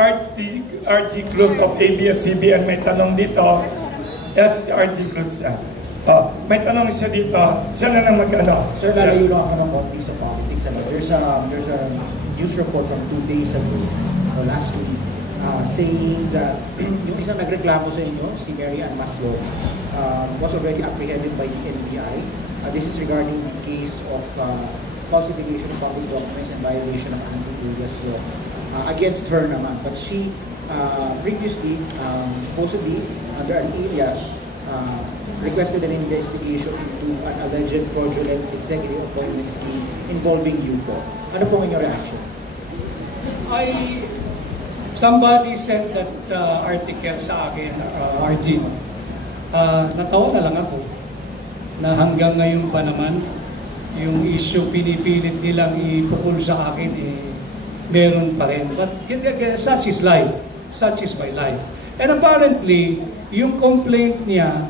RG Cruz of ABS-CBN may tanong dito. Yes, RG Cruz siya. May tanong siya dito. Siya na lang mag-ano. Sir, lalayo lang ako ng konti sa politics. There's a news report from 2 days ago, or last week, saying that yung isang nagreklamo sa inyo, si Mary Ann Maslow, was already apprehended by the NBI. This is regarding the case of falsification of public documents and violation of anti-dubious law against her naman. But she previously, supposedly, under an alias, requested an investigation into an alleged fraudulent executive appointment scheme involving you po. Ano po ang inyong reaction? Somebody sent that article sa akin, RG. Natawa na lang ako na hanggang ngayon pa naman yung issue pinipilit nilang ipukul sa akin meron pa rin. But such is life. Such is my life. And apparently, yung complaint niya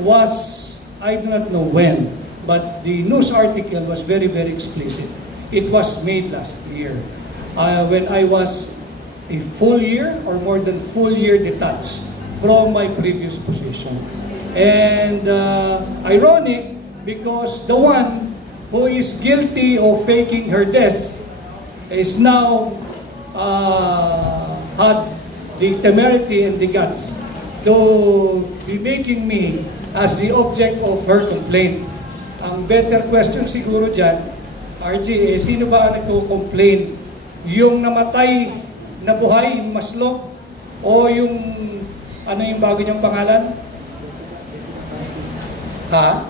was, I do not know when, but the news article was very, very explicit. It was made last year. When I was a full year or more than full year detached from my previous position. And ironic because the one who is guilty of faking her death is now had the temerity and the guts to be making me as the object of her complaint. Ang better question siguro dyan, RG, sino ba ang nagko-complain? Yung namatay na buhay, Maslok, o yung, ano yung bago niyang pangalan? Ha?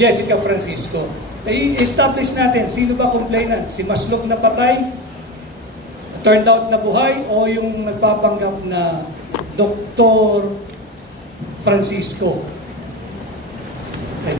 Jessica Francisco. I-establish natin, sino ba complainant? Si Maslok na patay, turned out na buhay, o yung nagpapanggap na Dr. Francisco?